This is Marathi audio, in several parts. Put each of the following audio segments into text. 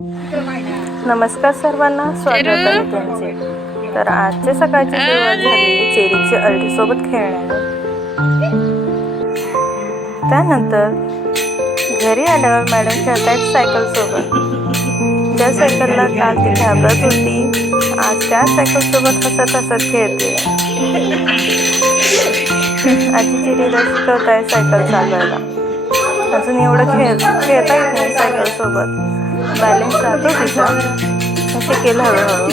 नमस्कार सर्वांना, स्वागत आहे तुमचे. तर आजच्या सकाळची सुरुवात झाली चेरीची अर्डी सोबत खेळण्याने. त्यानंतर घरी आल्यावर मॅडम खेळतायत सायकल सोबत. ज्या सायकलला काल ती घाबरत होती, आज त्या सायकल सोबत हसत हसत खेळते. आजी चेरीला शिकवताय सायकल चालवायला. अजून एवढं खेळता येत नाही सायकल सोबत. बॅलन्स जातो तिचा. असे केलं हळूहळू.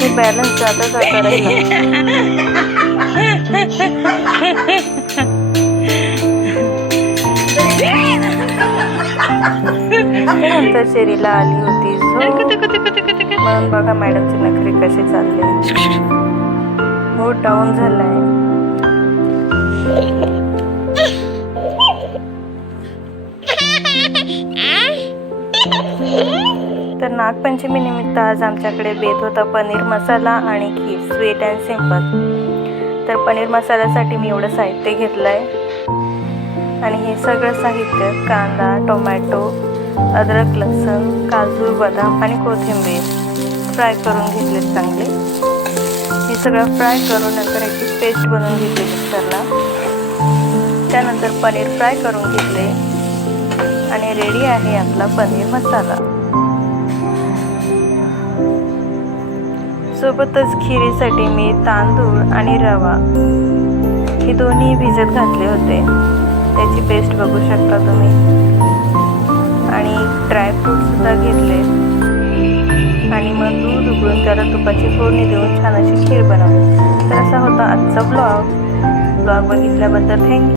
ते बॅलन्स जाता जाता राहिला. नंतर चेरीला आली होती म्हणून बघा मॅडमचे नखरे कसे चालले. मूड डाऊन झालाय. तर नागपंचमी निमित्त आज आमच्याकडे बेत होता पनीर मसाला आणि खीर, स्वीट अँड सिंपल. तर पनीर मसाल्यासाठी मी एवढं साहित्य घेतलंय आणि हे सगळं साहित्य कांदा, टोमॅटो, अद्रक, लसूण, काजू, बदाम आणि कोथिंबीर फ्राय करून घेतले चांगले. हे सगळं फ्राय करून नंतर याची पेस्ट बनवून घेतली मिक्सरला. त्यानंतर पनीर फ्राय करून घेतले आणि रेडी आहे आपला पनीर मसाला. सोबतच खिरीसाठी मी तांदूळ आणि रवा हे दोन्ही भिजत घातले होते. त्याची पेस्ट बघू शकता तुम्ही. आणि ड्रायफ्रूट सुद्धा घेतले आणि मग दूध उकळून त्याला तुपाची फोडणी देऊन छान अशी खीर बनवली. तर असा होता आजचा ब्लॉग बघितल्याबद्दल थँक्यू.